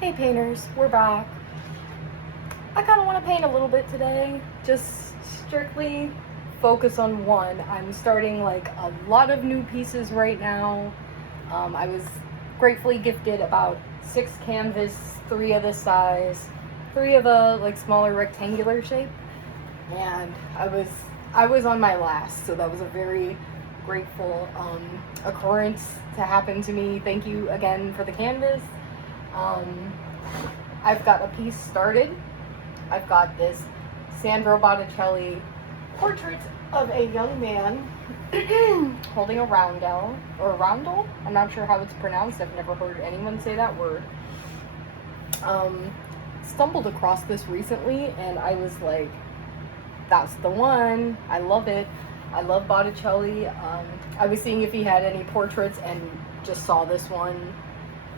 Hey painters, we're back. I kind of want to paint a little bit today, just strictly focus on one. I'm starting like a lot of new pieces right now. I was gratefully gifted about 6 canvas, 3 of this size, 3 of the like smaller rectangular shape, and I was on my last, so that was a very grateful occurrence to happen to me. Thank you again for the canvas. I've got a piece started. I've got this Sandro Botticelli portrait of a young man holding a roundel, or a roundel? I'm not sure how it's pronounced. I've never heard anyone say that word. Stumbled across this recently and I was like, that's the one. I love it. I love Botticelli. I was seeing if he had any portraits and just saw this one,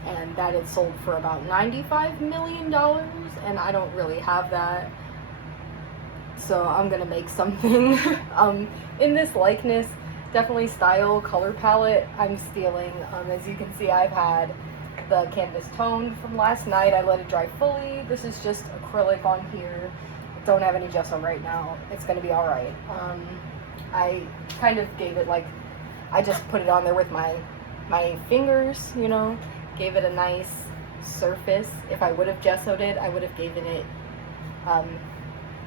and that it sold for about $95 million, and I don't really have that, so I'm gonna make something. In this likeness, definitely style, color palette, I'm stealing. As you can see, I've had the canvas toned from last night. I let it dry fully. This is just acrylic on here. Don't have any gesso right now. It's gonna be all right. I kind of gave it like, I just put it on there with my fingers, you know, gave it a nice surface. If I would have gessoed it, I would have given it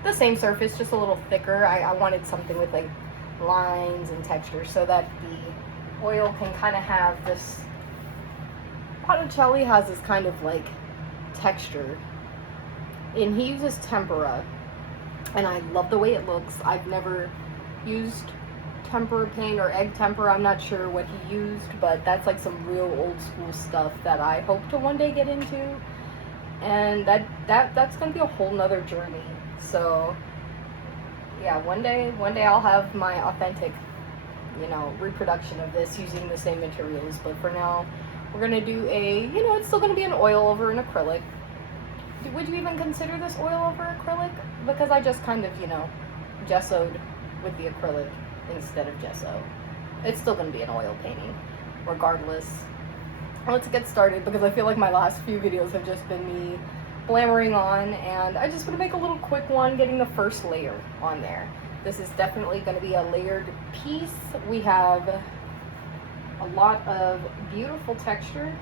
the same surface, just a little thicker. I wanted something with like lines and texture so that the oil can kind of have this, Botticelli has this kind of like texture, and he uses tempera, and I love the way it looks. I've never used tempera paint or egg tempera. I'm not sure what he used, but that's like some real old school stuff that I hope to one day get into, and that's gonna be a whole nother journey. So yeah, one day I'll have my authentic, you know, reproduction of this using the same materials. But for now, we're gonna do a, you know, it's still gonna be an oil over an acrylic. Would you even consider this oil over acrylic? Because I just kind of, you know, gessoed with the acrylic instead of gesso. It's still going to be an oil painting regardless. Let's get started, because I feel like my last few videos have just been me blammering on, and I just want to make a little quick one getting the first layer on there. This is definitely going to be a layered piece. We have a lot of beautiful texture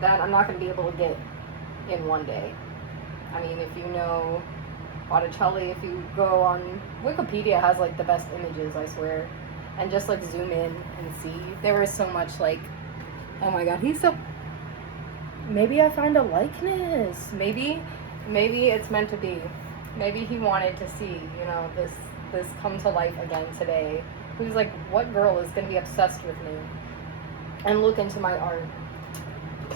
that I'm not going to be able to get in one day. I mean, if you know Botticelli, if you go on Wikipedia, has like the best images, I swear, and just like zoom in and see, there is so much like, oh my god, he's so, maybe I find a likeness, maybe it's meant to be, maybe he wanted to see, you know, this come to life again today. He was like, what girl is gonna be obsessed with me and look into my art?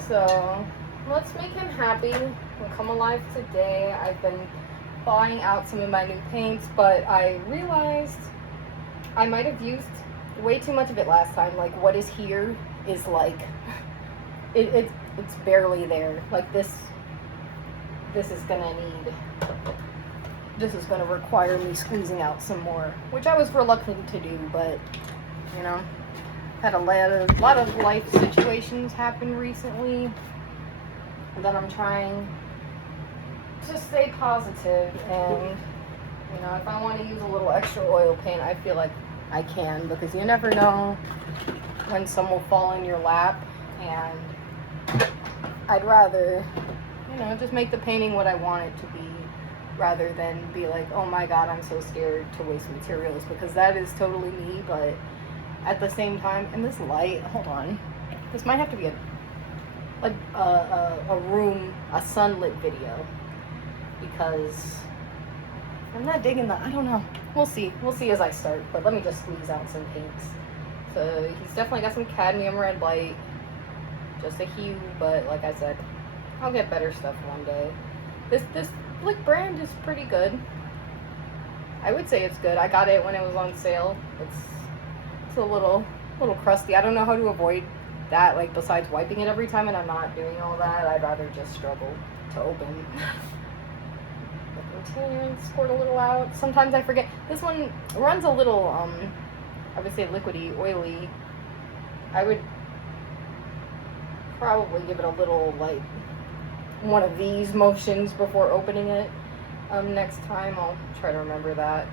So let's make him happy and come alive today. I've been thawing out some of my new paints, but I realized I might have used way too much of it last time. Like, what is here is like, it's barely there. Like this is gonna require me squeezing out some more, which I was reluctant to do, but you know, had a lot of life situations happen recently that I'm trying to stay positive, and you know, if I want to use a little extra oil paint, I feel like I can, because you never know when some will fall in your lap, and I'd rather, you know, just make the painting what I want it to be, rather than be like, oh my god, I'm so scared to waste materials, because that is totally me. But at the same time, and this light, hold on, this might have to be a room, a sunlit video, because I'm not digging the, I don't know. We'll see as I start, but let me just squeeze out some pinks. So he's definitely got some cadmium red light, just a hue, but like I said, I'll get better stuff one day. This Blick brand is pretty good. I would say it's good. I got it when it was on sale. It's a little crusty. I don't know how to avoid that, like besides wiping it every time, and I'm not doing all that. I'd rather just struggle to open. Continue, squirt a little out. Sometimes I forget. This one runs a little, I would say liquidy, oily. I would probably give it a little like one of these motions before opening it. Next time I'll try to remember that.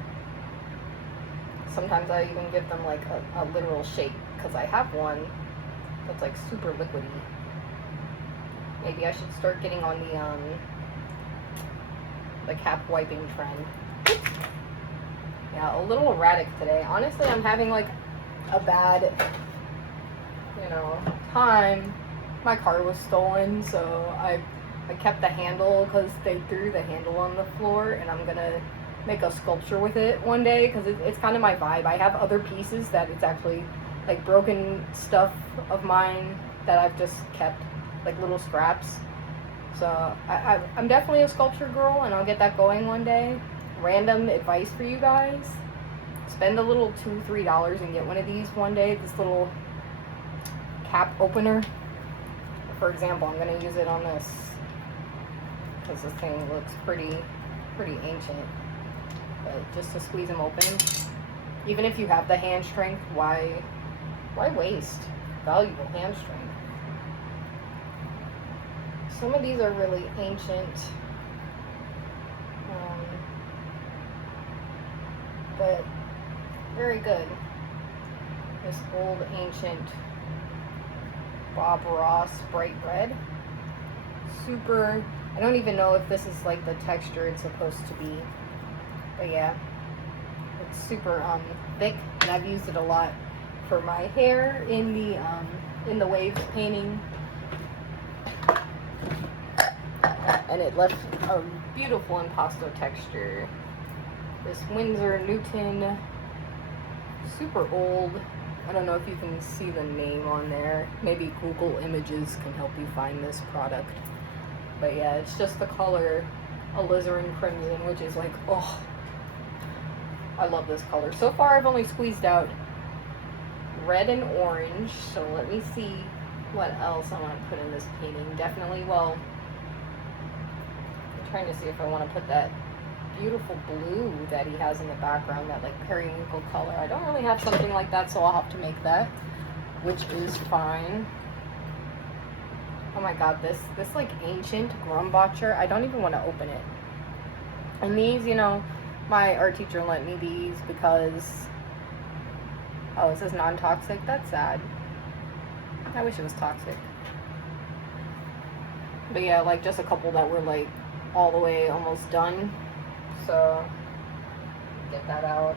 Sometimes I even give them like a literal shake, because I have one that's like super liquidy. Maybe I should start getting on the cap wiping trend. Yeah, a little erratic today. Honestly, I'm having like a bad, time. My car was stolen, so I kept the handle because they threw the handle on the floor, and I'm gonna make a sculpture with it one day because it's kind of my vibe. I have other pieces that it's actually like broken stuff of mine that I've just kept, like little scraps. So I'm definitely a sculpture girl, and I'll get that going one day. Random advice for you guys: spend a little $2-3 and get one of these one day. This little cap opener. For example, I'm going to use it on this because this thing looks pretty ancient. But just to squeeze them open. Even if you have the hand strength, why waste valuable hand strength? Some of these are really ancient, but very good. This old ancient Bob Ross bright red. Super, I don't even know if this is like the texture it's supposed to be, but yeah, it's super thick, and I've used it a lot for my hair in the waves painting, and it left a beautiful impasto texture. This Winsor Newton, super old. I don't know if you can see the name on there. Maybe Google Images can help you find this product. But yeah, it's just the color alizarin crimson, which is like, oh, I love this color. So far I've only squeezed out red and orange, so let me see what else I want to put in this painting. Definitely, well, I'm trying to see if I want to put that beautiful blue that he has in the background, that like periwinkle color. I don't really have something like that, so I'll have to make that, which is fine. Oh my god, this like ancient Grumbacher, I don't even want to open it. And these, my art teacher lent me these because, oh, it says non-toxic. That's sad. I wish it was toxic. But yeah, like just a couple that were like all the way almost done. So, get that out.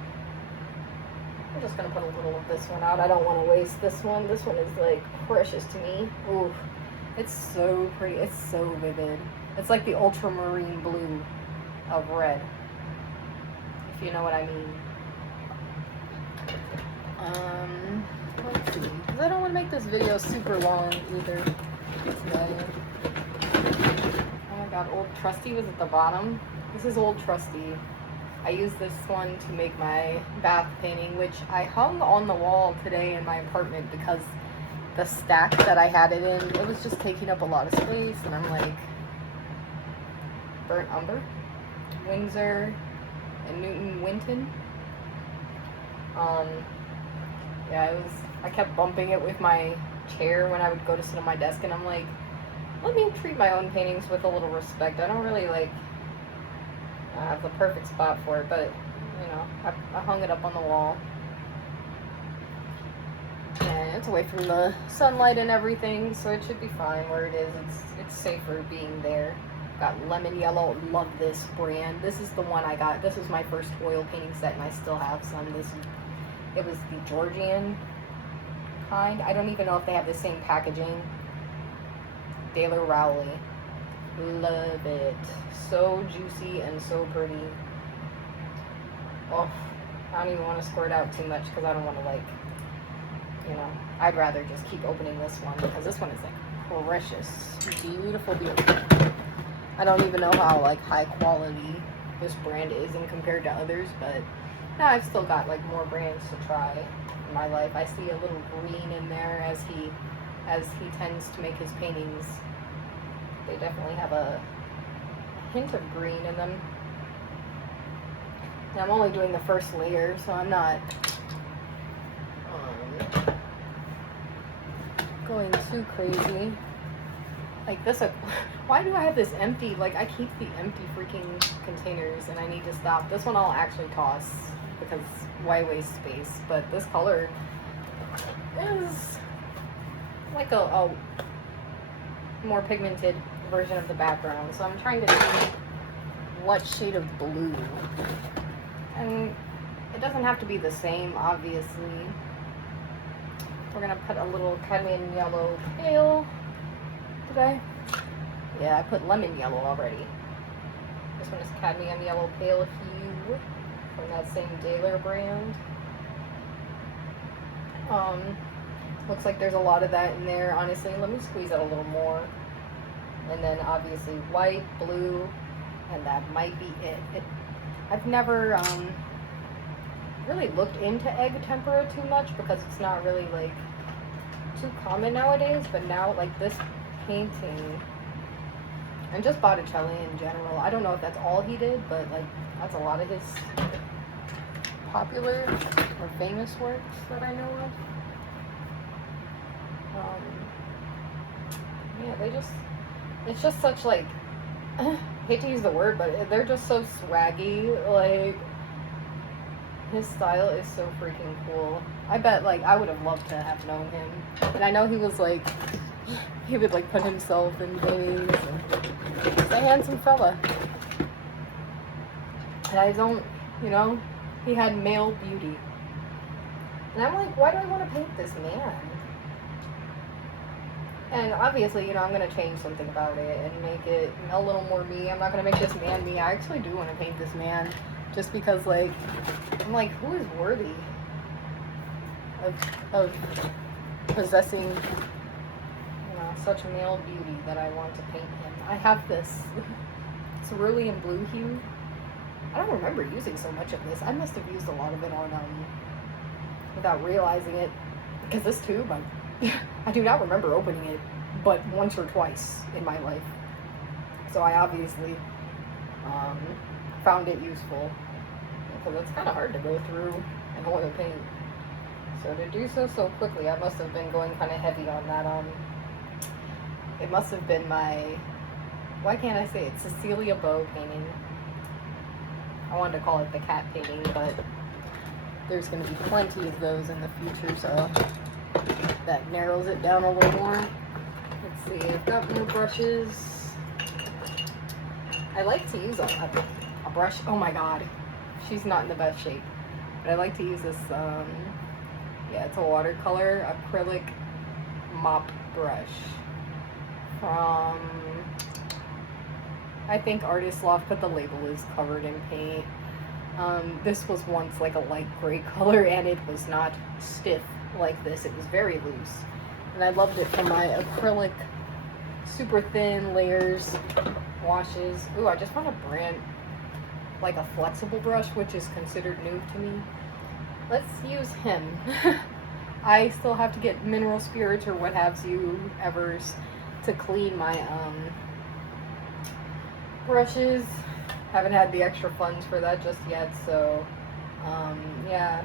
I'm just going to put a little of this one out. I don't want to waste this one. This one is like precious to me. Ooh, it's so pretty. It's so vivid. It's like the ultramarine blue of red, if you know what I mean. Let's see, because I don't want to make this video super long either today. Oh my god, Old Trusty was at the bottom. This is Old Trusty. I used this one to make my bath painting, which I hung on the wall today in my apartment because the stack that I had it in, it was just taking up a lot of space, and I'm like, burnt umber, Windsor, and Newton Winton. Yeah, I kept bumping it with my chair when I would go to sit at my desk, and I'm like, let me treat my own paintings with a little respect. I don't really like have the perfect spot for it, but I hung it up on the wall, and it's away from the sunlight and everything, so it should be fine where it is. It's safer being there. Got lemon yellow. Love this brand. This is the one I got. This was my first oil painting set, and I still have some. It was the Georgian kind. I don't even know if they have the same packaging. Daler Rowley. Love it. So juicy and so pretty. Oh, I don't even want to squirt out too much because I don't want to I'd rather just keep opening this one because this one is like precious. Beautiful, beautiful. I don't even know how like high quality this brand is in compared to others, but now I've still got like more brands to try in my life. I see a little green in there as he tends to make his paintings. They definitely have a hint of green in them. And I'm only doing the first layer, so I'm not going too crazy. like this, why do I have this empty? Like, I keep the empty freaking containers, and I need to stop. This one I'll actually toss because why waste space? But this color is like a more pigmented version of the background. So I'm trying to see what shade of blue. And it doesn't have to be the same, obviously. We're gonna put a little cadmium yellow pale. Did I? Yeah, I put lemon yellow already. This one is cadmium yellow pale hue from that same Daler brand. Looks like there's a lot of that in there, honestly. Let me squeeze it a little more. And then obviously white, blue, and that might be it. I've never really looked into egg tempera too much because it's not really like too common nowadays, but now like this painting and just Botticelli in general, I don't know if that's all he did, but like that's a lot of his popular or famous works that I know of. Yeah, it's just such like, hate to use the word, but they're just so swaggy. Like, his style is so freaking cool. I bet, like, I would have loved to have known him. And I know he was like, he would like put himself in things. He's a handsome fella. And I don't, you know, he had male beauty. And I'm like, why do I want to paint this man? And obviously, you know, I'm going to change something about it and make it a little more me. I'm not going to make this man me. I actually do want to paint this man just because, like, I'm like, who is worthy of possessing, you know, such male beauty that I want to paint him? I have this cerulean blue hue. I don't remember using so much of this. I must have used a lot of it on, without realizing it. Because this tube, I do not remember opening it but once or twice in my life. So I obviously found it useful. Because it's kind of hard to go through and oil paint. So to do so quickly, I must have been going kind of heavy on that. It must have been my, why can't I say it? Cecilia Beau painting. I wanted to call it the cat painting, but there's going to be plenty of those in the future, so that narrows it down a little more. Let's see, I've got more brushes. I like to use a brush. Oh my god, she's not in the best shape. But I like to use this, yeah, it's a watercolor acrylic mop brush from, I think Artist Loft, but the label is covered in paint. This was once like a light gray color and it was not stiff like this. It was very loose. And I loved it for my acrylic super thin layers washes. Ooh, I just found a brand, like a flexible brush, which is considered new to me. Let's use him. I still have to get mineral spirits or what have you evers to clean my brushes. Haven't had the extra funds for that just yet, so yeah.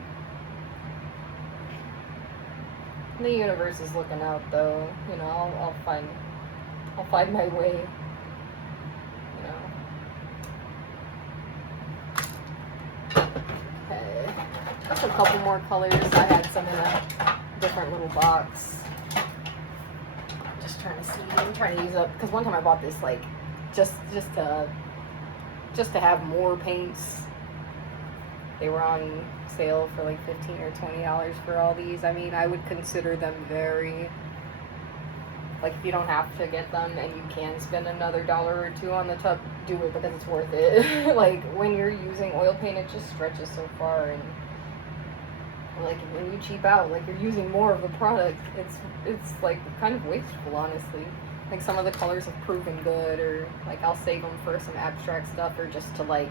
The universe is looking out, though. You know, I'll find my way. You know. Okay, just a couple more colors. I had some in a different little box. Just trying to see. I'm trying to use up because one time I bought this like just to have more paints. They were on sale for like $15 or $20 for all these. I mean, I would consider them very, like, if you don't have to get them and you can spend another $1 or $2 on the tub, do it because it's worth it. Like, when you're using oil paint, it just stretches so far, and like when you cheap out, like you're using more of the product, it's like kind of wasteful, honestly. Like, some of the colors have proven good, or like I'll save them for some abstract stuff, or just to, like,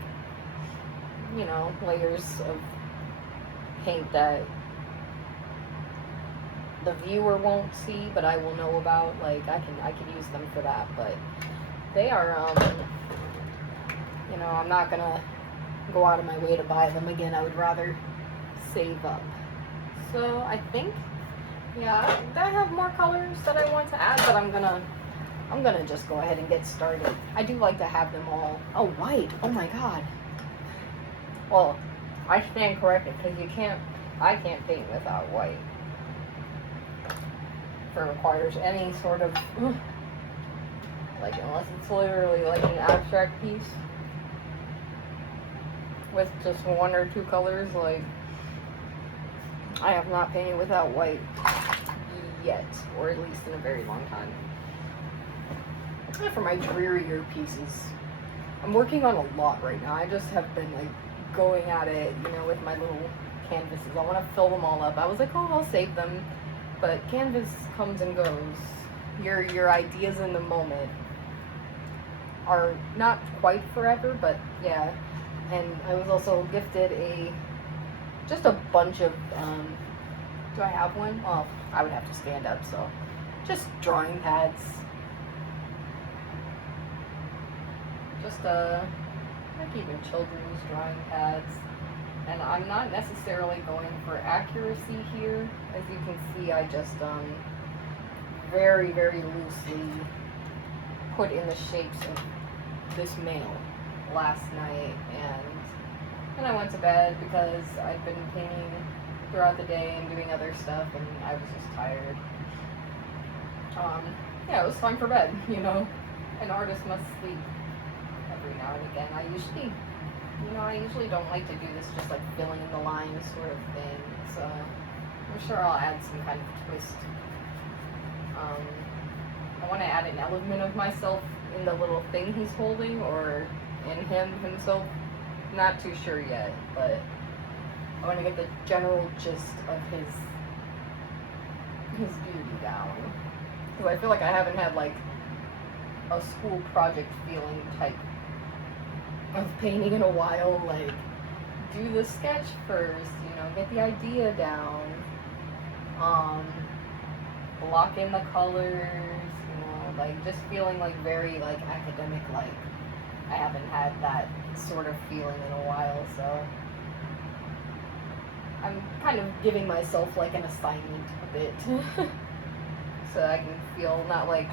you know, layers of paint that the viewer won't see, but I will know about. Like, I can use them for that, but they are, you know, I'm not gonna go out of my way to buy them again. I would rather save up. So I think, yeah, I have more colors that I want to add, but I'm gonna I'm gonna just go ahead and get started. I do like to have them all. Oh, white. Oh my god. Well, I stand corrected because I can't paint without white. If it requires any sort of, like, unless it's literally like an abstract piece with just one or two colors, like, I have not painted without white yet, or at least in a very long time. And for my drearier pieces, I'm working on a lot right now. I just have been like going at it, you know, with my little canvases. I want to fill them all up. I was like, oh, I'll save them, but canvas comes and goes. Your ideas in the moment are not quite forever, but yeah. And I was also gifted just a bunch of, do I have one? Well, I would have to stand up, so just drawing pads. Just like even children's drawing pads. And I'm not necessarily going for accuracy here. As you can see, I just very, very loosely put in the shapes of this male last night, and then I went to bed because I'd been painting throughout the day and doing other stuff, and I was just tired. Yeah, it was time for bed, you know. An artist must sleep every now and again. I usually don't like to do this just like filling in the lines sort of thing, so I'm sure I'll add some kind of twist. I want to add an element of myself in the little thing he's holding, or in him himself. Not too sure yet, but I want to get the general gist of his beauty down. Because I feel like I haven't had like a school project feeling type of painting in a while. Like, do the sketch first, you know, get the idea down, block in the colors, you know, like just feeling like very like academic. Like I haven't had that sort of feeling in a while, so I'm kind of giving myself like an assignment a bit so I can feel not like,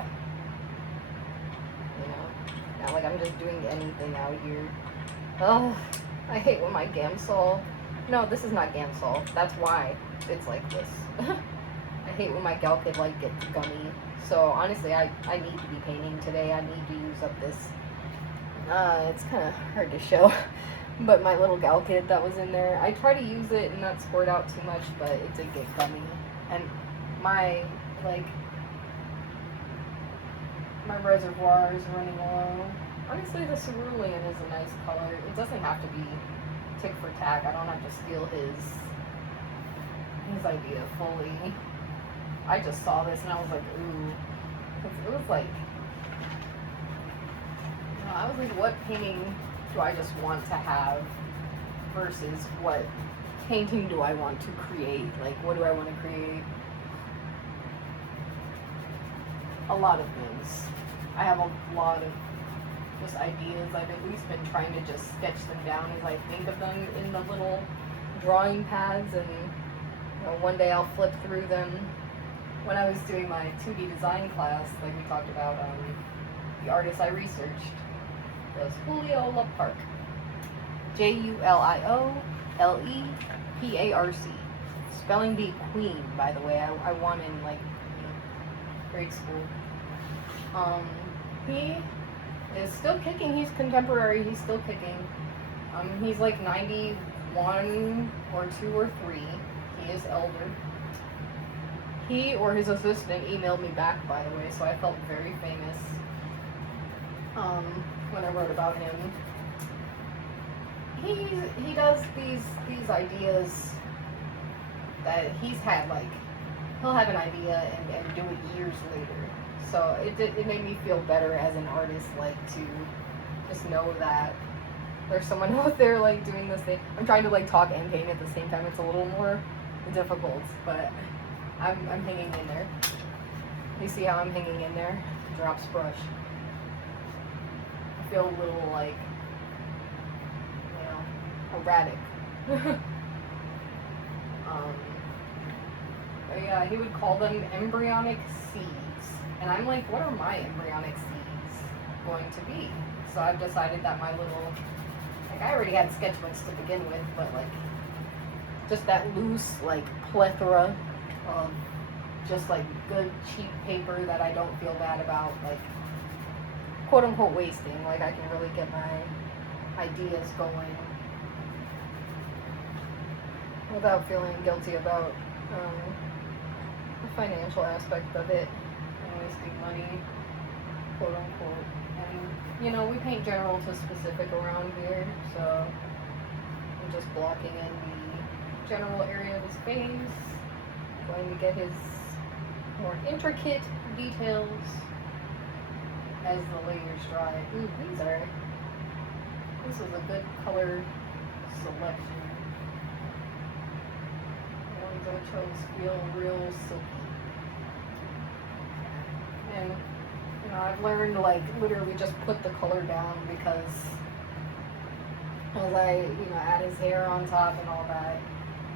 you know, not like I'm just doing anything out here. Oh, I hate when my Gamsol, no, this is not Gamsol, that's why it's like this. I hate when my gal kid like gets gummy, so honestly I need to be painting today. I need to use up this. It's kind of hard to show, but my little gal kid that was in there, I try to use it and not squirt out too much, but it did get gummy. And my reservoir is running low. Honestly, the cerulean is a nice color. It doesn't have to be tick for tack. I don't have to steal his idea fully. I just saw this and I was like, ooh. It was like, I was like, what painting do I just want to have versus what painting do I want to create? Like, what do I want to create? A lot of things. I have a lot of just ideas. I've at least been trying to just sketch them down as I think of them in the little drawing pads, and you know, one day I'll flip through them. When I was doing my 2D design class, like we talked about, the artist I researched was Julio Leparc. Julioleparc. Spelling bee queen, by the way. I won in like grade school. He is still kicking. He's contemporary. He's still kicking. He's like 91 or 2 or 3. He is elder. He or his assistant emailed me back, by the way, so I felt very famous when I wrote about him. He does these ideas that he's had, like, he'll have an idea and do it years later. So it made me feel better as an artist, like, to just know that there's someone out there, like, doing this thing. I'm trying to, like, talk and paint at the same time. It's a little more difficult, but I'm hanging in there. You see how I'm hanging in there? Drops brush. I feel a little, like, you know, erratic. But yeah, he would call them embryonic seeds. And I'm like, what are my embryonic seeds going to be? So I've decided that my little, like, I already had sketchbooks to begin with, but like, just that loose, like, plethora of just like good, cheap paper that I don't feel bad about, like, quote unquote wasting. Like, I can really get my ideas going without feeling guilty about the financial aspect of it and wasting money, quote unquote. And, you know, we paint general to specific around here, so I'm just blocking in the general area of his face, going to get his more intricate details as the layers dry. Ooh, this is a good color selection. The ones I chose feel real silky. And, you know, I've learned, like, literally just put the color down, because as I, you know, add his hair on top and all that,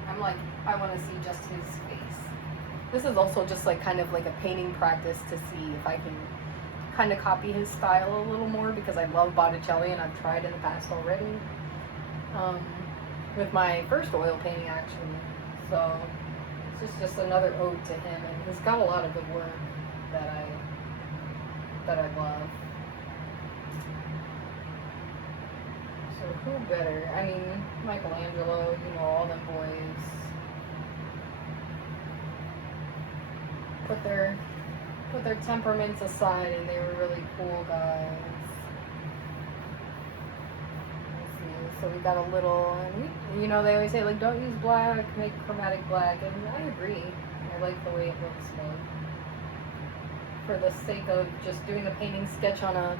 I'm like, I want to see just his face. This is also just like kind of like a painting practice to see if I can kind of copy his style a little more, because I love Botticelli and I've tried in the past already with my first oil painting, actually. So it's just another ode to him, and he's got a lot of good work that I love. So who better? I mean, Michelangelo, you know, all them boys put their temperaments aside, and they were really cool guys. Let's see. So we got a little, and we, you know, they always say, like, don't use black, make chromatic black, and I agree. I like the way it looks, though. For the sake of just doing a painting sketch on a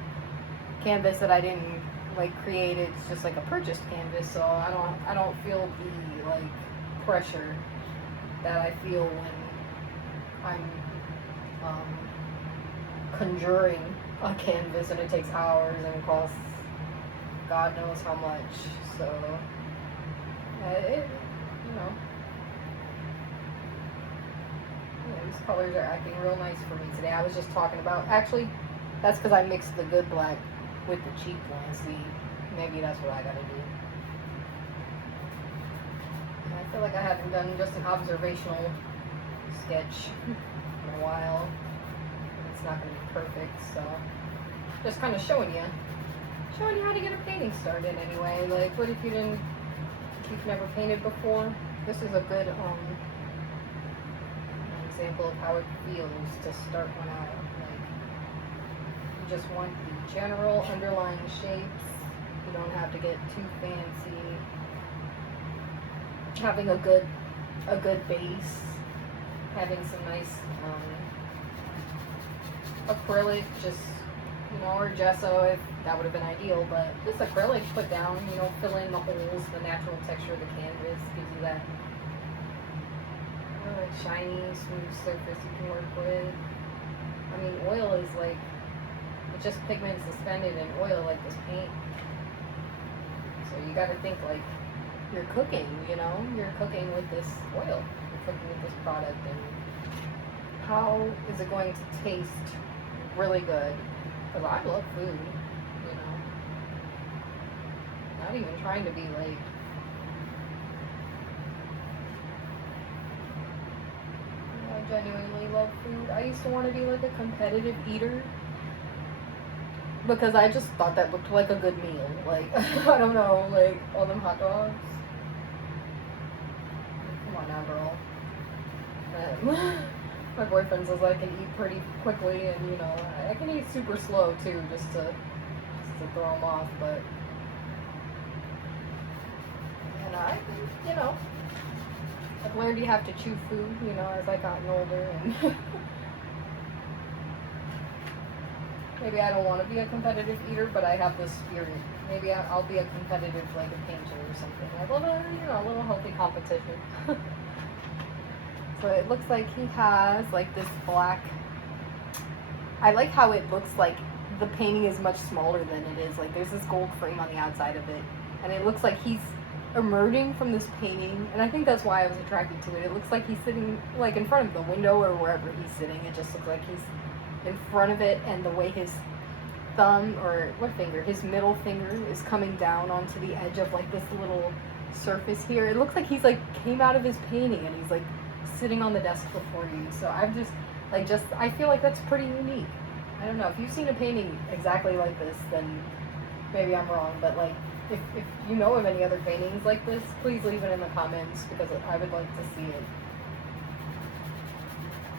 canvas that I didn't like create, it's just like a purchased canvas, so I don't feel the like pressure that I feel when I'm conjuring a canvas, and it takes hours and it costs God knows how much. So it, you know, these colors are acting real nice for me today. I was just talking about, actually, that's because I mixed the good black with the cheap one. See, maybe that's what I gotta do. And I feel like I haven't done just an observational sketch in a while. It's not gonna be perfect, so just kind of showing you how to get a painting started anyway. Like, what if you've never painted before? This is a good example of how it feels to start one out. Like, you just want the general underlying shapes. You don't have to get too fancy. Having a good base. Having some nice acrylic, just, you know, or gesso, if that would have been ideal, but just acrylic put down, you know, fill in the holes, the natural texture of the canvas gives you that shiny, smooth surface you can work with. I mean, oil is like, it's just pigment suspended in oil, like this paint. So you gotta think like you're cooking, you know? You're cooking with this oil. You're cooking with this product, and how is it going to taste really good? Because I love food, you know? Not even trying to be like, I genuinely love food. I used to want to be like a competitive eater, because I just thought that looked like a good meal. Like, I don't know, like all them hot dogs. Come on now, girl. My boyfriend says I can eat pretty quickly, and you know, I can eat super slow too, just to throw him off. But and I, you know, I've learned you have to chew food, you know, as I gotten older, and maybe I don't want to be a competitive eater, but I have this spirit. Maybe I'll be a competitive, like a painter or something. I love a little healthy competition. So it looks like he has like this black. I like how it looks like the painting is much smaller than it is. Like, there's this gold frame on the outside of it, and it looks like he's emerging from this painting, and I think that's why I was attracted to it. It looks like he's sitting like in front of the window or wherever he's sitting. It just looks like in front of it, and the way his thumb, or what finger, his middle finger is coming down onto the edge of like this little surface here. It looks like he's like came out of his painting and he's like sitting on the desk before you. So I'm just I feel like that's pretty unique. I don't know, if you've seen a painting exactly like this, then maybe I'm wrong, but like if you know of any other paintings like this, please leave it in the comments, because I would like to see it.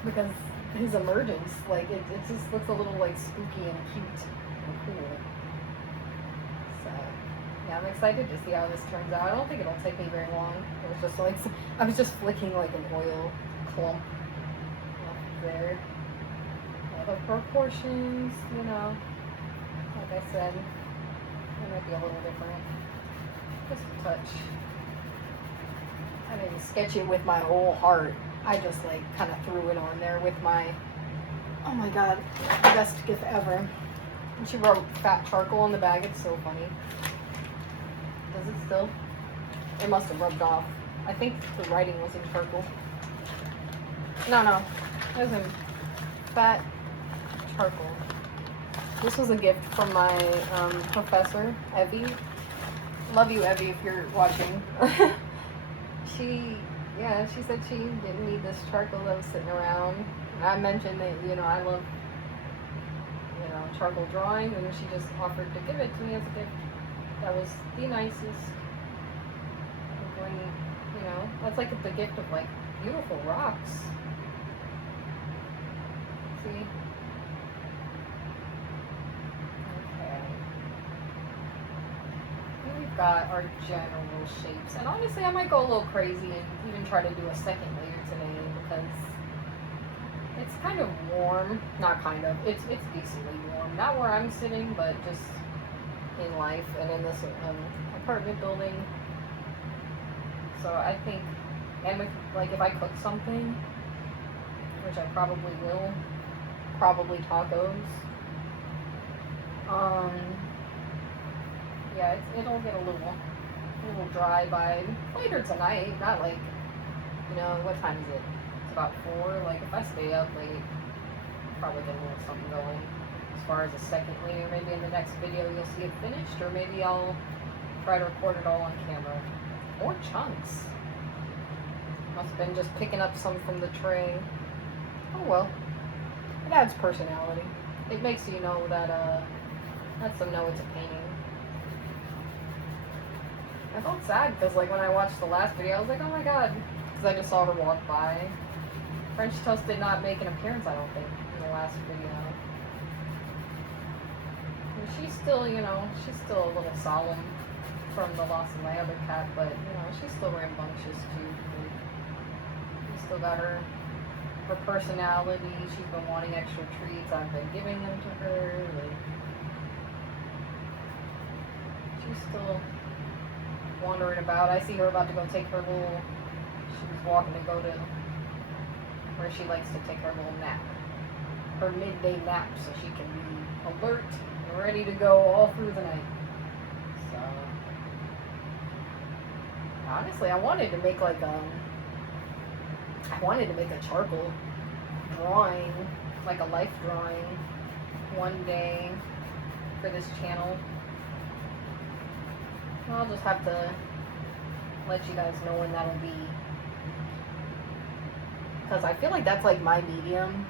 Because his emergence, like it just looks a little like spooky and cute and cool. So yeah, I'm excited to see how this turns out. I don't think it'll take me very long. It was just like, I was just flicking like an oil clump up there. Yeah, the proportions, you know, like I said, it might be a little different. Just a touch. I didn't sketch it with my whole heart. I just like kind of threw it on there with my, oh my god, best gift ever. And she wrote fat charcoal on the bag. It's so funny. Does it still? It must have rubbed off. I think the writing was in charcoal. No, it was in fat charcoal. This was a gift from my professor, Evie. Love you, Evie, if you're watching. She said she didn't need this charcoal that was sitting around. And I mentioned that, you know, I love, you know, charcoal drawing, and she just offered to give it to me as a gift. That was the nicest. When, you know, that's like the gift of like beautiful rocks. See? Got our general shapes, and honestly I might go a little crazy and even try to do a second layer today, because it's kind of warm. Not kind of, it's decently warm, not where I'm sitting, but just in life and in this apartment building. So I think, and with, like, if I cook something, which I probably will, probably tacos, yeah, it'll get a little dry by later tonight. Not like, you know, what time is it? It's about 4. Like, if I stay up late, probably get a little something going. As far as a second layer, maybe in the next video you'll see it finished, or maybe I'll try to record it all on camera. More chunks. Must have been just picking up some from the tray. Oh well. It adds personality. It makes you know that, lets them know it's a painting. I felt sad because, like, when I watched the last video, I was like, oh my god, because I just saw her walk by. French Toast did not make an appearance, I don't think, in the last video. And she's still, you know, she's still a little solemn from the loss of my other cat, but, you know, she's still rambunctious too. She's still got her personality. She's been wanting extra treats. I've been giving them to her. Like, she's still wandering about. I see her about to go take her little, she was walking to go to where she likes to take her little nap, her midday nap, so she can be alert and ready to go all through the night. So honestly, I wanted to make like a charcoal drawing, like a life drawing, one day for this channel. I'll just have to let you guys know when that'll be, because I feel like that's like my medium.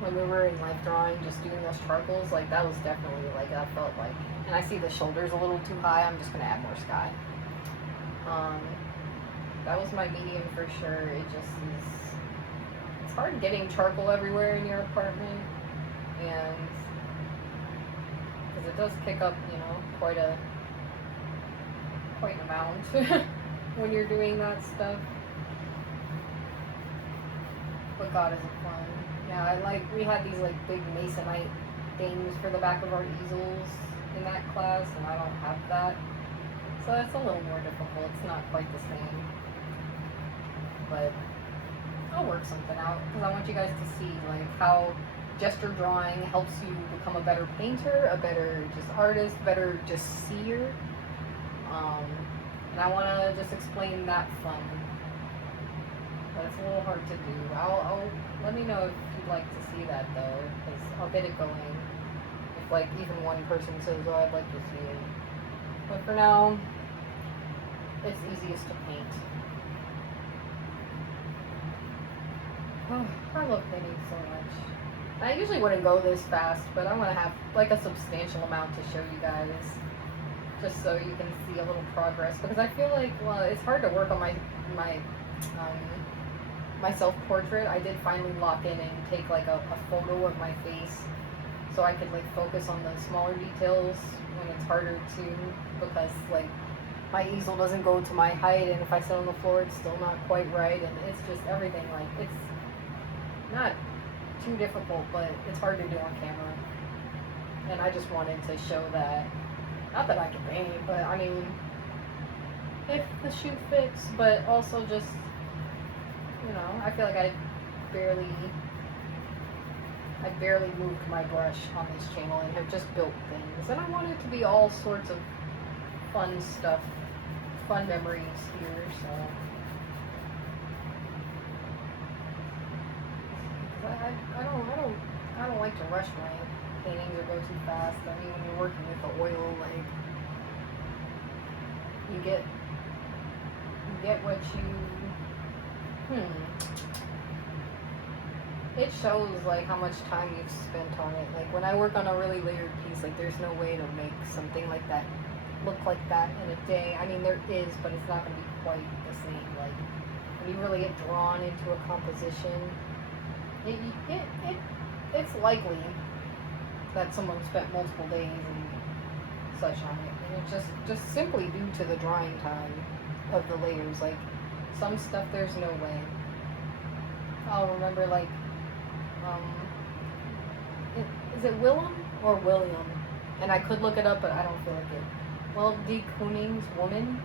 When we were in life drawing, just doing those charcoals, like that was definitely like, that felt like, and I see the shoulders a little too high, I'm just gonna add more sky. That was my medium for sure. It just is, it's hard getting charcoal everywhere in your apartment, and because it does pick up, you know, quite an amount when you're doing that stuff. But God, is it fun. Yeah, we had these like big masonite things for the back of our easels in that class, and I don't have that. So it's a little more difficult. It's not quite the same. But I'll work something out, because I want you guys to see like how gesture drawing helps you become a better painter, a better just artist, better just seer. And I want to just explain that fun but it's a little hard to do. I'll let me know if you'd like to see that though, because I'll get it going. If like even one person says, "Oh, I'd like to see it," but for now, it's easiest to paint. Oh, I love painting so much. I usually wouldn't go this fast, but I want to have like a substantial amount to show you guys, just so you can see a little progress. Because I feel like, well, it's hard to work on my self-portrait. I did finally lock in and take like a photo of my face, so I could like focus on the smaller details when it's harder to, because like my easel doesn't go to my height, and if I sit on the floor, it's still not quite right, and it's just everything. Like it's not too difficult, but it's hard to do on camera. And I just wanted to show that, not that I can paint, but I mean, if the shoe fits, but also just, you know, I feel like I barely moved my brush on this channel and have just built things. And I want it to be all sorts of fun stuff, fun memories here, so. I don't like to rush my paintings or go too fast. I mean, when you're working with the oil, like, you get what you, it shows like how much time you've spent on it. Like when I work on a really layered piece, like there's no way to make something like that look like that in a day. I mean, there is, but it's not going to be quite the same. Like when you really get drawn into a composition, it's likely that someone spent multiple days and such on it, and it's just simply due to the drying time of the layers. Like some stuff, there's no way. I'll remember like, is it Willem or William? And I could look it up, but I don't feel like it. Well, D. Kooning's woman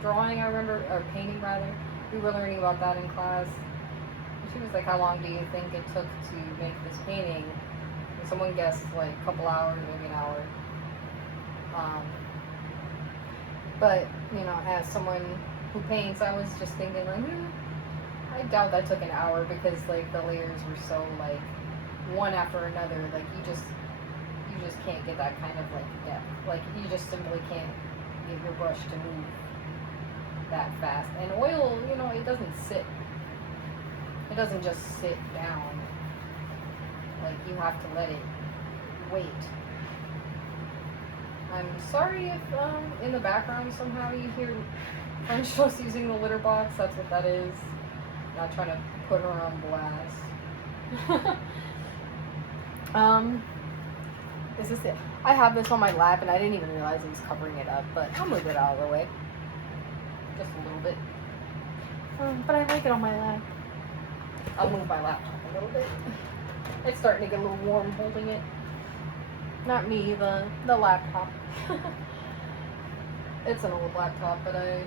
drawing, I remember, or painting rather. We were learning about that in class. She was like, how long do you think it took to make this painting? And someone guessed like a couple hours, maybe an hour. But, you know, as someone who paints, I was just thinking like, I doubt that took an hour, because like the layers were so like one after another. Like you just can't get that kind of like depth. Like you just simply can't get your brush to move that fast. And oil, you know, it doesn't sit. It doesn't just sit down. Like you have to let it wait. I'm sorry if in the background somehow you hear French toast using the litter box. That's what that is. Not trying to put her on blast. Is this it? I have this on my lap and I didn't even realize it was covering it up, but I'll move it out of the way. Just a little bit. But I like it on my lap. I'll move my laptop a little bit. It's starting to get a little warm holding it. Not me, the laptop. It's an old laptop, but I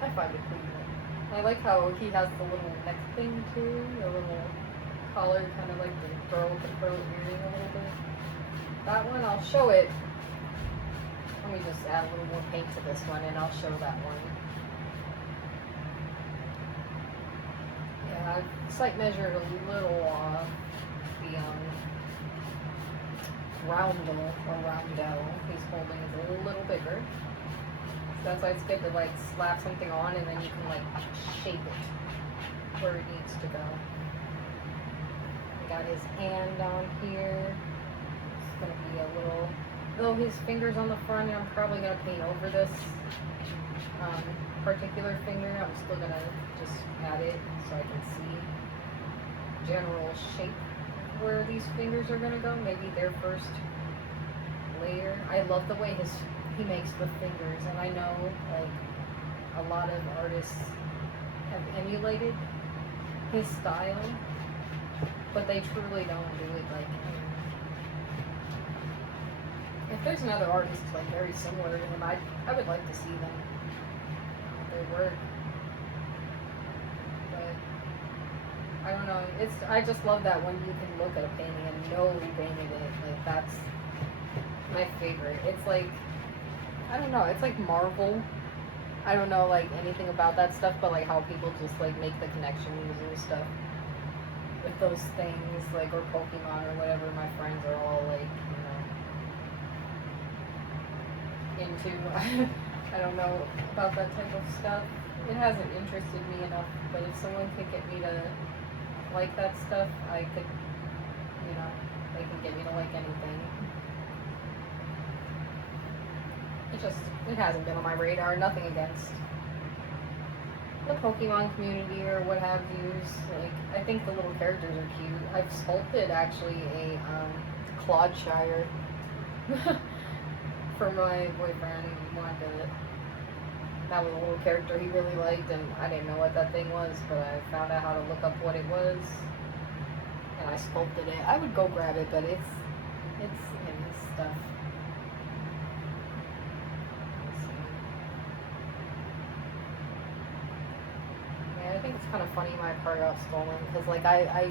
find it pretty good. I like how he has the little neck thing too, the little collar, kind of like the girl with the curly earring a little bit. That one, I'll show it. Let me just add a little more paint to this one and I'll show that one. Yeah, I've sight measured a little off the roundel he's holding is a little bigger. So that's why it's good to like slap something on and then you can like shape it where it needs to go. We got his hand down here. It's gonna be a little, though his finger's on the front, and I'm probably gonna paint over this particular finger. I'm still gonna just add it so I can see general shape where these fingers are gonna go. Maybe their first layer. I love the way he makes the fingers, and I know like a lot of artists have emulated his style, but they truly don't do it like him. If there's another artist like very similar to him, I would like to see them, their work. But I don't know. I just love that when you can look at a painting and know who painted it. Like that's my favorite. It's like, I don't know. It's like Marvel. I don't know like anything about that stuff, but like how people just like make the connections and stuff with those things, like, or Pokemon or whatever. My friends are all like, into. I don't know about that type of stuff. It hasn't interested me enough, but if someone could get me to like that stuff, I could, they can get me to like anything. It hasn't been on my radar. Nothing against the Pokemon community or what have yous. Like, I think the little characters are cute. I've sculpted actually a Claudshire for my boyfriend. He wanted to. That was a little character he really liked, and I didn't know what that thing was, but I found out how to look up what it was, and I sculpted it. I would go grab it, but it's in stuff. I think it's kind of funny my car got stolen because like I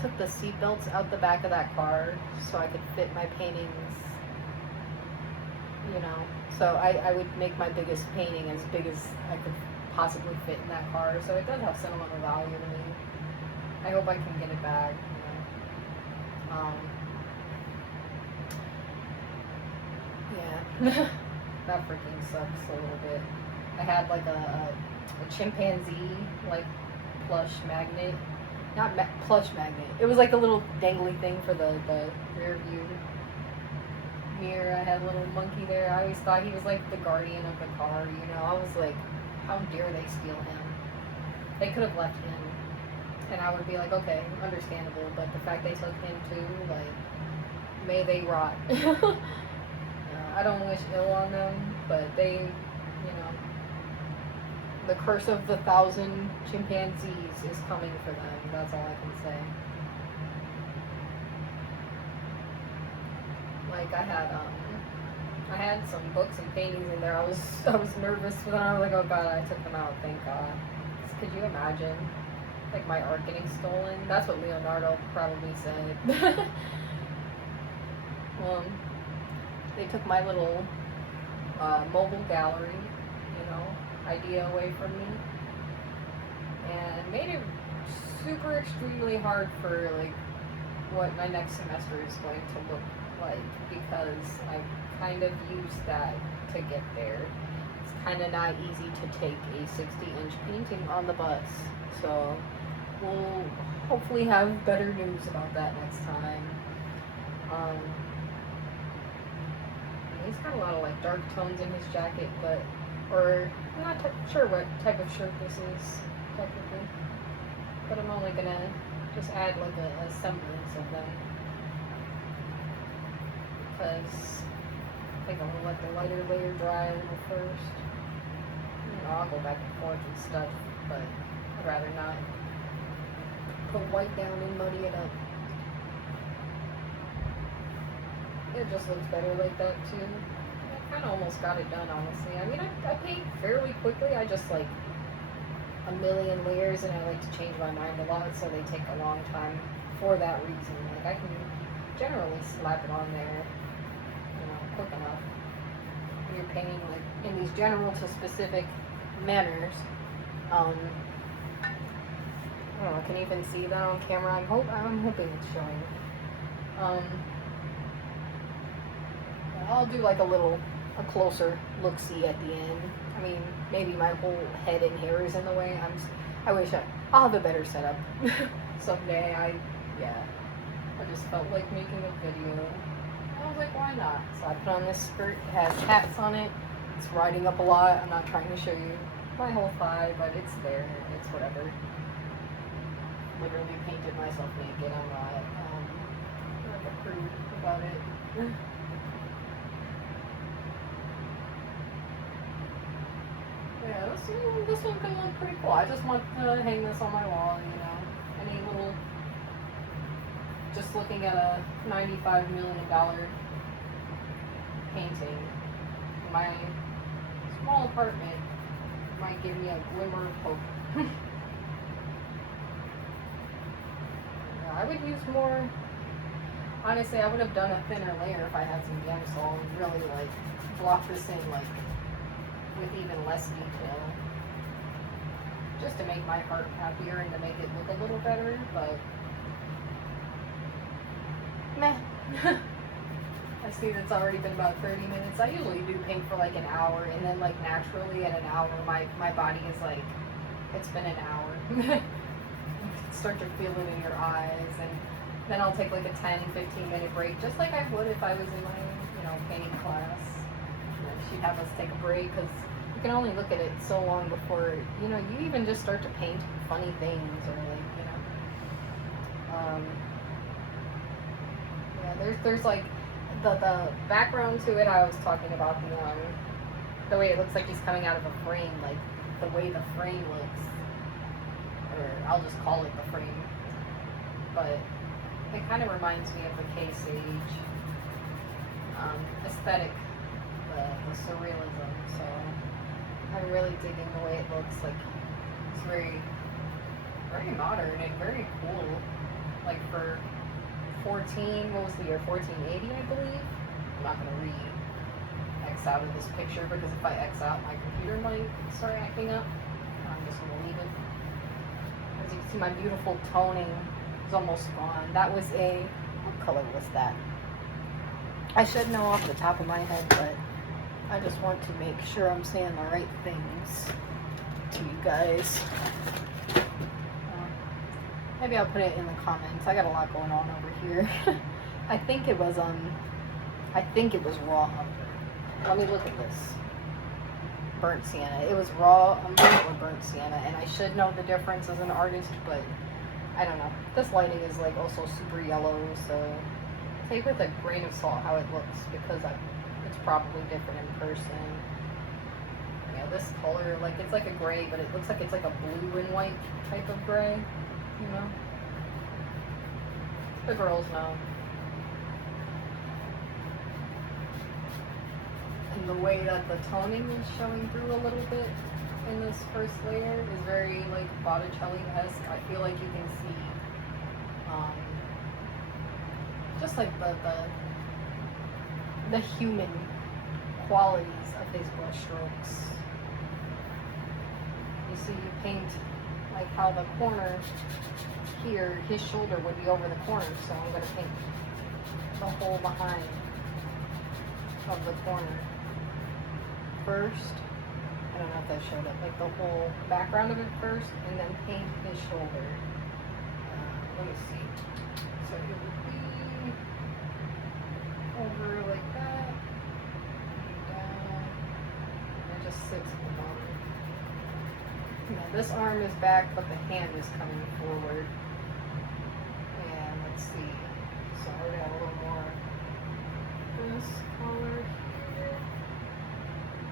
took the seat belts out the back of that car so I could fit my paintings, so I would make my biggest painting as big as I could possibly fit in that car, so it does have sentimental value to me. I hope I can get it back. Yeah. That freaking sucks a little bit. I had like a chimpanzee like plush magnet, not plush magnet. It was like a little dangly thing for the rear view mirror. I had a little monkey there. I always thought he was like the guardian of the car. I was like, how dare they steal him? They could have left him, and I would be like, okay, understandable. But the fact they took him too, like, may they rot. I don't wish ill on them, but they. The curse of the 1,000 chimpanzees is coming for them. That's all I can say. Like I had some books and paintings in there. I was nervous when I was like, oh god, I took them out. Thank God. Could you imagine, like my art getting stolen? That's what Leonardo probably said. They took my little mobile gallery, idea away from me, and made it super extremely hard for like what my next semester is going to look like, because I kind of used that to get there. It's kind of not easy to take a 60-inch painting on the bus, so we'll hopefully have better news about that next time. He's got a lot of like dark tones in his jacket, or I'm not sure what type of shirt this is technically, but I'm only gonna just add like a semblance of them, because I think I'm gonna let the lighter layer dry a little first. I'll go back and forth and stuff, but I'd rather not put white down and muddy it up. It just looks better like that too. I kind of almost got it done, honestly. I mean, I paint fairly quickly. I just like a million layers, and I like to change my mind a lot, so they take a long time for that reason. Like I can generally slap it on there, quick enough. When you're painting like in these general to specific manners. I don't know. Can you even see that on camera? I'm hoping it's showing. I'll do like a closer look-see at the end. I mean, maybe my whole head and hair is in the way. I wish I'll have a better setup someday. I just felt like making a video. I was like, why not? So I put on this skirt. It has hats on it. It's riding up a lot. I'm not trying to show you my whole thigh, but it's there. It's whatever. Literally painted myself naked. I'm not like a prude about it. Yeah, this one can look pretty cool. I just want to hang this on my wall, any little, just looking at a $95 million painting in my small apartment might give me a glimmer of hope. Yeah, I would use more, honestly, I would have done a thinner layer if I had some Gamsol and really like block this in like with even less detail. Just to make my heart happier and to make it look a little better, but meh. I see it's already been about 30 minutes. I usually do paint for like an hour, and then like naturally at an hour my body is like, it's been an hour. You start to feel it in your eyes, and then I'll take like a 10-15 minute break, just like I would if I was in my, painting class. She'd have us take a break, because you can only look at it so long before, you even just start to paint funny things, or like, there's like, the background to it. I was talking about the way it looks like he's coming out of a frame, like the way the frame looks, or I'll just call it the frame, but it kind of reminds me of the K-Sage aesthetic, the surrealism, so I'm really digging the way it looks. Like, it's very, very modern and very cool, like for 1480, I believe. I'm not going to X out of this picture, because if I X out, my computer might start acting up. I'm just going to leave it. As you can see, my beautiful toning is almost gone. That was what color was that? I should know off the top of my head, but I just want to make sure I'm saying the right things to you guys. Maybe I'll put it in the comments. I got a lot going on over here. I think it was raw umber. Let me look at this. Burnt sienna. It was raw umber or burnt sienna, and I should know the difference as an artist, but I don't know. This lighting is like also super yellow, so take with a grain of salt how it looks, because it's probably different in person. Yeah, this color, like, it's like a gray, but it looks like it's like a blue and white type of gray. The girls know. And the way that the toning is showing through a little bit in this first layer is very like Botticelli-esque. I feel like you can see just like the human qualities of his brush strokes. You see, you paint like how the corner here, his shoulder would be over the corner, so I'm going to paint the whole behind of the corner first. I don't know if that showed up, like the whole background of it first, and then paint his shoulder. Let me see. So it would be over like that, down, and it just sits at the bottom. Now this arm is back, but the hand is coming forward. And let's see. So I already have a little more this color here.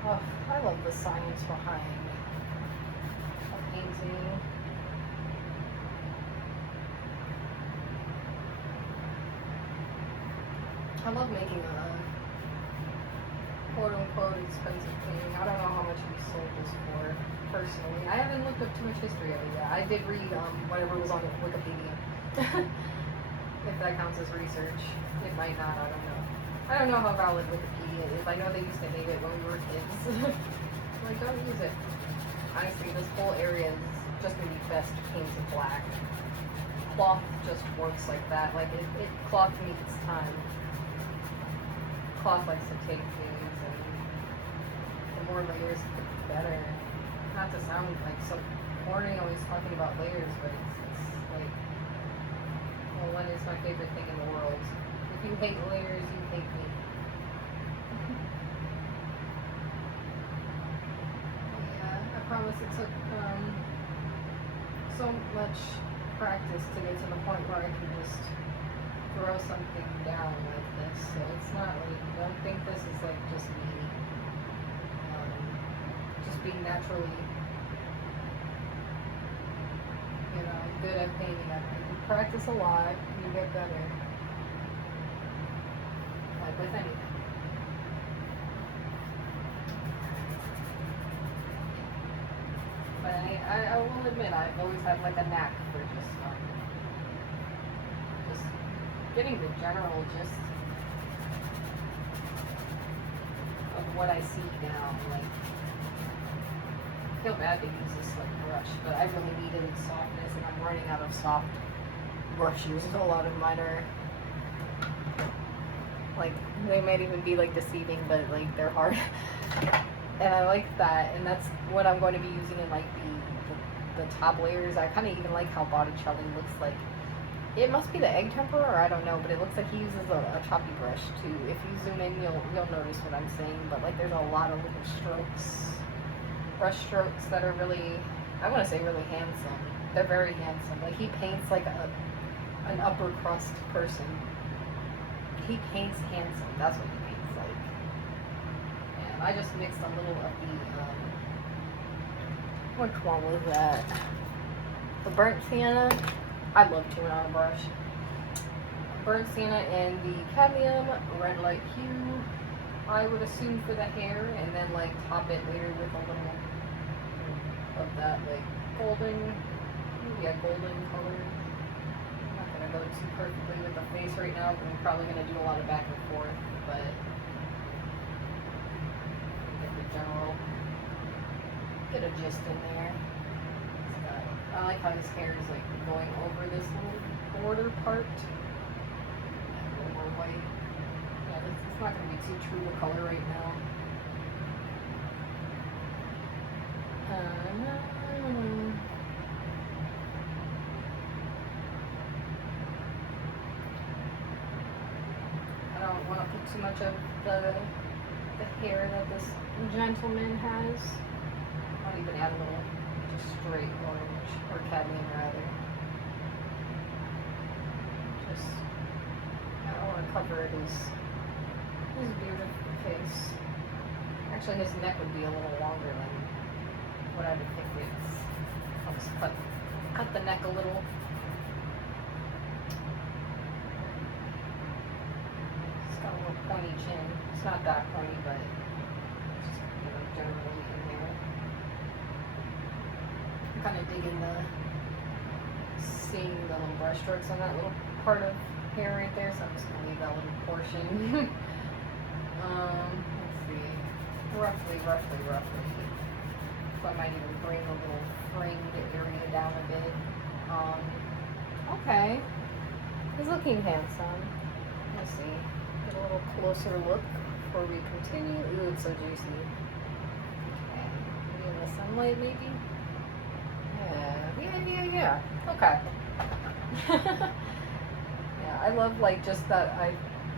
Oh, I love the science behind a painting. I love making a quote-unquote expensive painting. I don't know how much we sold this for, personally. I haven't looked up too much history of it yet. I did read whatever was on Wikipedia. If that counts as research. It might not, I don't know. I don't know how valid Wikipedia is. I know they used to hate it when we were kids. Like, don't use it. Honestly, this whole area is just going to be best painted black. Cloth just works like that. Like, cloth needs time. Cloth likes to take things, and the more layers, the better. Not to sound like so corny, always talking about layers, but it's like, well, one is my favorite thing in the world. If you hate layers, you hate me. Yeah, I promise it took so much practice to get to the point where I can just throw something down like this. So it's not like, don't think this is like just me just being naturally, good at painting. You practice a lot, you get better. Like with anything. But I will admit, I've always had like a knack for just getting the general gist of what I see now. Like, feel bad to use this like brush, but I really needed softness, and I'm running out of soft brushes. A lot of mine are like, they might even be like deceiving, but like they're hard. And I like that, and that's what I'm going to be using in like the top layers. I kind of even like how Botticelli looks like. It must be the egg temper, or I don't know, but it looks like he uses a choppy brush too. If you zoom in, you'll notice what I'm saying. But like, there's a lot of little strokes, brush strokes that are really, I want to say really handsome. They're very handsome. Like, he paints like an upper crust person. He paints handsome. That's what he paints like. And I just mixed a little of the which one was that? The burnt sienna. I love chewing on a brush. Burnt sienna and the cadmium red light hue, I would assume, for the hair, and then like top it later with a little of that like golden, golden color. I'm not gonna go too perfectly with the face right now, but I'm probably gonna do a lot of back and forth, but get a gist in there. I like how his hair is like going over this little border part. A little more white. Yeah, it's not going to be too true to color right now. I don't want to put too much of the hair that this gentleman has. I'll even add a little just straight orange, or cadmium rather. Just, I don't want to cover his beautiful face. Actually, his neck would be a little longer than what I would think it's. I'll just cut the neck a little. It's got a little pointy chin. It's not that pointy, but just, generally in there. I'm kind of digging seeing the little brush strokes on that little part of hair right there, so I'm just going to leave that little portion. Let's see. Roughly. So I might even bring the little framed area down a bit. Okay. He's looking handsome. Let's see. Get a little closer look before we continue. Ooh, it's so juicy. Okay. Maybe in the sunlight, maybe? Yeah. Okay. Yeah, I love like just that I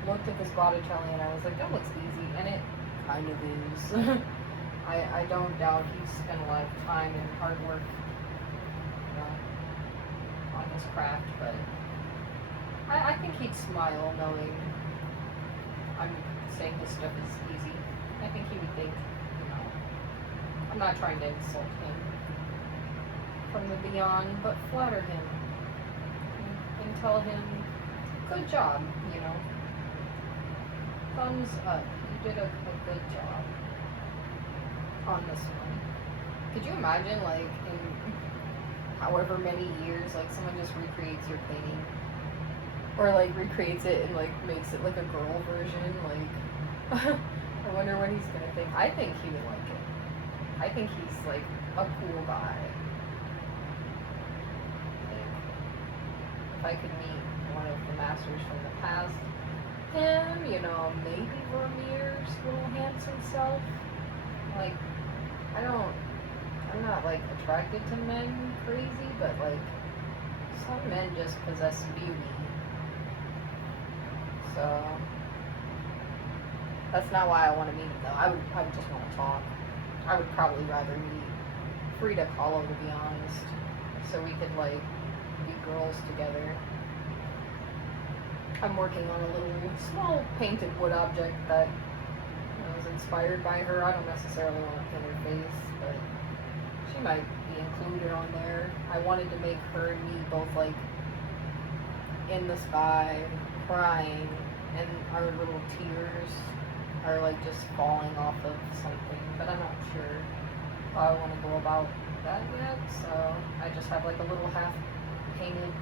looked at this Botticelli and I was like, that looks easy, and it kind of is. I don't doubt he's spent a lot of time and hard work, on his craft, but I think he'd smile knowing I'm saying his stuff is easy. I think he would think, I'm not trying to insult him from the beyond, but flatter him and tell him, good job, thumbs up, you did a good job on this one. Could you imagine, like, in however many years, like, someone just recreates your painting, or like recreates it and like makes it like a girl version, like I wonder what he's gonna think. I think he would like it. I think he's like a cool guy. If I could meet one of the masters from the past, him, maybe Vermeer's little handsome self. Like, I'm not like attracted to men crazy, but like some men just possess beauty. So that's not why I want to meet him though. I would just want to talk. I would probably rather meet Frida Kahlo, to be honest, so we could like be girls together. I'm working on a little small painted wood object that was inspired by her. I don't necessarily want to paint her face, but she might be included on there. I wanted to make her and me both like in the sky, crying, and our little tears are like just falling off of something, but I'm not sure how I want to go about that yet, so I just have like a little half painted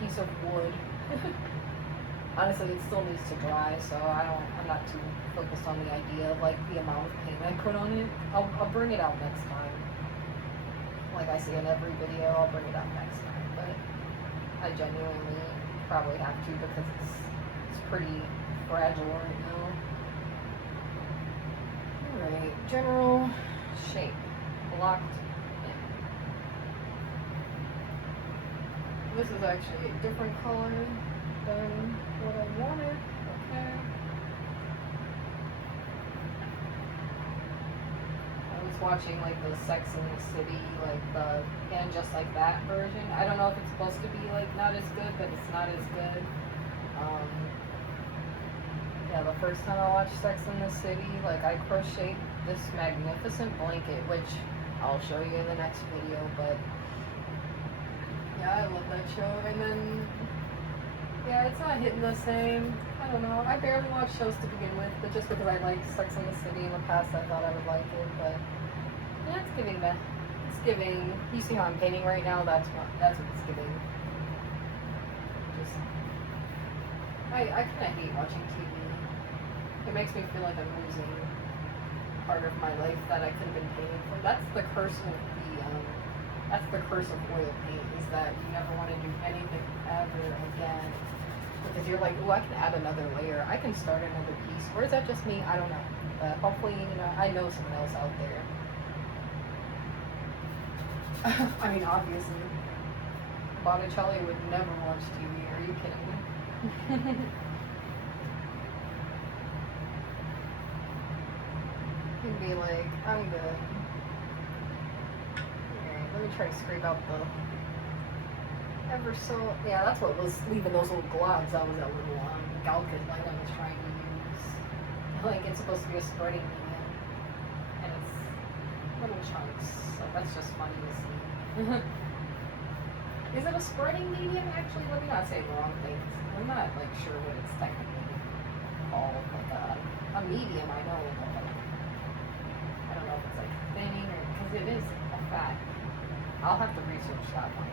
piece of wood Honestly, it still needs to dry, so I'm not too focused on the idea of like the amount of paint I put on it. I'll bring it out next time. Like I say in every video, I'll bring it out next time. But I genuinely probably have to because it's pretty fragile right now. Alright, general shape. Blocked in. This is actually a different color than what I wanted. Okay. I was watching like the Sex and the City, like the And Just Like That version. I don't know if it's supposed to be like not as good, but it's not as good. Yeah, the first time I watched Sex and the City, like I crocheted this magnificent blanket, which I'll show you in the next video, but yeah, I love that show. And then yeah, it's not hitting the same. I don't know. I barely watch shows to begin with, but just because I liked Sex and the City in the past, I thought I would like it. But yeah, it's giving that. It's giving. You see how I'm painting right now? That's what it's giving. Just I kind of hate watching TV. It makes me feel like I'm losing part of my life that I could have been painting for. That's the curse of oil paint, is that you never want to do anything ever again. Because you're like, oh, I can add another layer. I can start another piece. Or is that just me? I don't know. But hopefully, I know someone else out there. I mean, obviously, Botticelli would never watch TV. Are you kidding me? He'd be like, I'm good. Okay, let me try to scrape out the ever so. Yeah, that's what was leaving those little globs. That was that little Galkid light I was trying to use. Like, it's supposed to be a spreading medium, and it's little chunks. So that's just funny to see. Is it a spreading medium? Actually, let me not say the wrong things. I'm not like sure what it's technically called. Like a medium, I know, but I don't know if it's like thinning or because it is a fat. I'll have to research that one.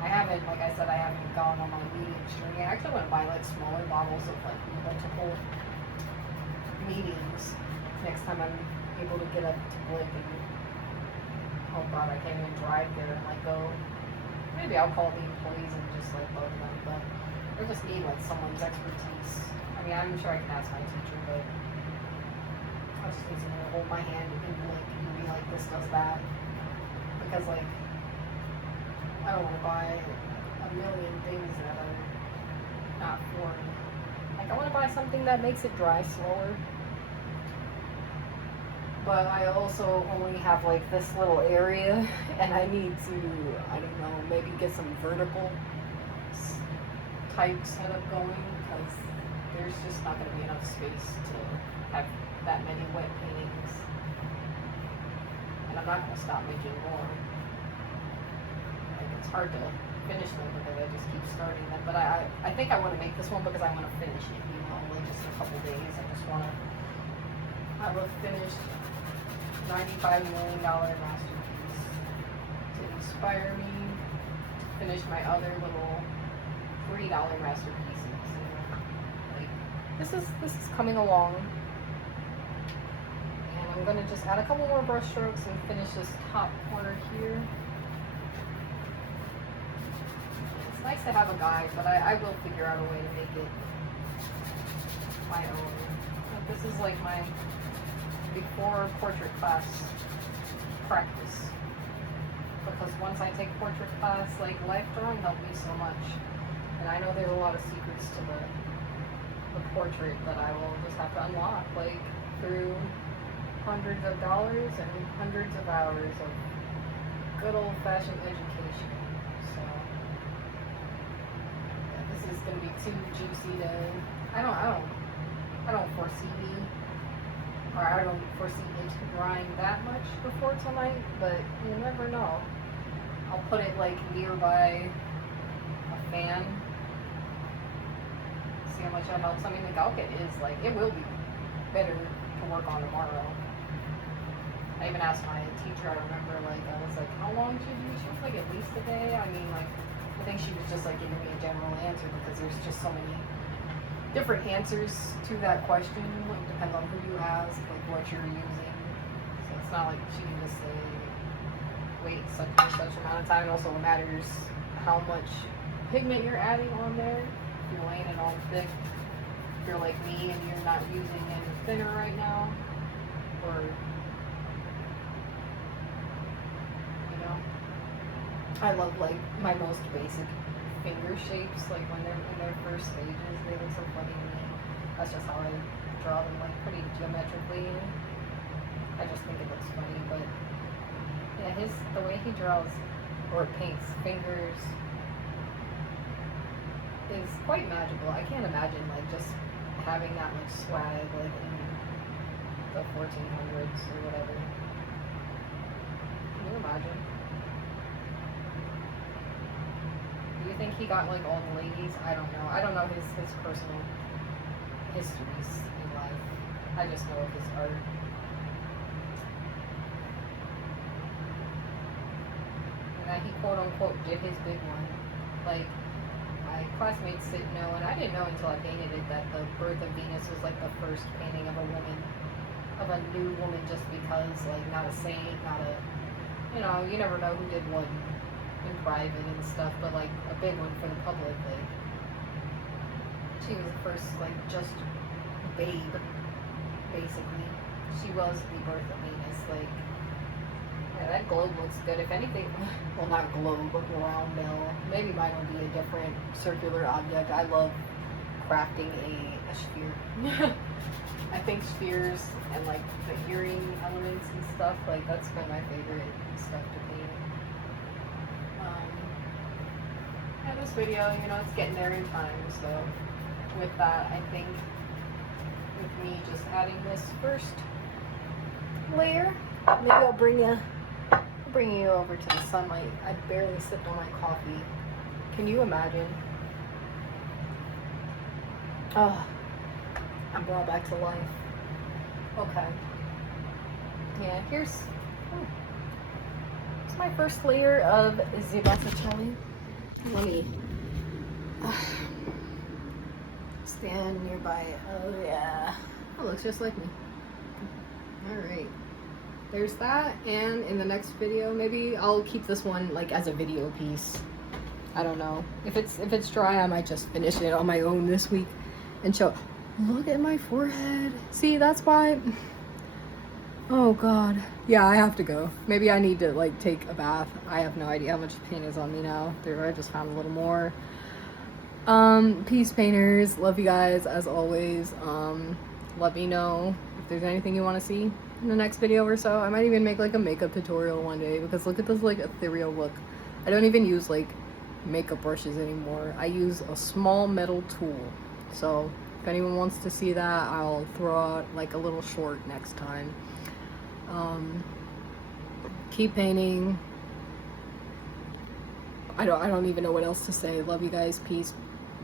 I haven't, like I said, I haven't gone on my medium string. I actually want to buy like smaller bottles of like multiple mediums next time I'm able to get up to Blake and oh god, I can't even drive there and like go. Maybe I'll call the employees and just like bug them, but I just need like someone's expertise. I mean, I'm sure I can ask my teacher, but I just need someone to hold my hand and be like, this does that. Because like, I don't want to buy a million things that are not for me. Like, I want to buy something that makes it dry slower. But I also only have like this little area, and I need to, I don't know, maybe get some vertical type setup going, because there's just not going to be enough space to have that many wet paintings. And I'm not going to stop making more. Like, it's hard to finish them because I just keep starting them. But I think I want to make this one because I want to finish it, like just in a couple days. I just want to have a finished $95 million masterpiece to inspire me to finish my other little $3 masterpieces. Like, this is coming along, and I'm gonna just add a couple more brush strokes and finish this top corner here. It's nice to have a guide, but I will figure out a way to make it my own. But this is like my before portrait class practice, because once I take portrait class, like life drawing helped me so much, and I know there's a lot of secrets to the portrait that I will just have to unlock, like through hundreds of dollars and hundreds of hours of good old-fashioned education. So yeah, this is gonna be too juicy to. I don't foresee. Or I don't foresee it drying that much before tonight, but you never know. I'll put it like nearby a fan. See how much that helps. I mean, the Galkit is like, it will be better to work on tomorrow. I even asked my teacher, I remember, like, I was like, how long should you? She was like, at least a day. I mean, like, I think she was just like giving me a general answer because there's just so many different answers to that question. Like, depends on who you ask, like what you're using. So it's not like she can just say, wait such and such amount of time. It also matters how much pigment you're adding on there. If you're laying it on thick, if you're like me and you're not using any thinner right now, or you know, I love like my most basic finger shapes, like when they're in their first stages, they look so funny to me. That's just how I draw them, like pretty geometrically. I just think it looks funny, but yeah, the way he draws or paints fingers is quite magical. I can't imagine like just having that much swag like in the 1400s or whatever. Can you imagine? Do you think he got like all the ladies? I don't know. I don't know his personal histories in life. I just know of his art. And that he quote unquote did his big one. Like, my classmates didn't know, and I didn't know until I painted it, that the birth of Venus was like the first painting of a woman, of a new woman, just because, like, not a saint, not a, you know, you never know who did what in private and stuff, but like a big one for the public. Like, she was the first, like, just babe, basically. She was the birth of Venus. Like, yeah, that globe looks good. If anything, well, not globe, but round bell. Maybe mine will be a different circular object. I love crafting a sphere. I think spheres and like the earring elements and stuff, like that's one of my favorite stuff to paint. And this video, you know, it's getting there in time, so with that, I think with me just adding this first layer, maybe I'll bring you over to the sunlight. I barely sipped on my coffee. Can you imagine? Oh, I'm brought back to life. Okay. Yeah, here's my first layer of the Botticelli. Let me stand nearby. Oh yeah, it looks just like me. All right, there's that. And in the next video, maybe I'll keep this one like as a video piece. I don't know, if it's dry, I might just finish it on my own this week and show. Look at my forehead. See, that's why. Oh god. Yeah, I have to go. Maybe I need to like take a bath. I have no idea how much paint is on me now. There, I just found a little more. Peace, painters. Love you guys as always. Let me know if there's anything you want to see in the next video or so. I might even make like a makeup tutorial one day, because look at this like ethereal look. I don't even use like makeup brushes anymore. I use a small metal tool. So if anyone wants to see that, I'll throw out like a little short next time. Keep painting. I don't even know what else to say. Love you guys. Peace.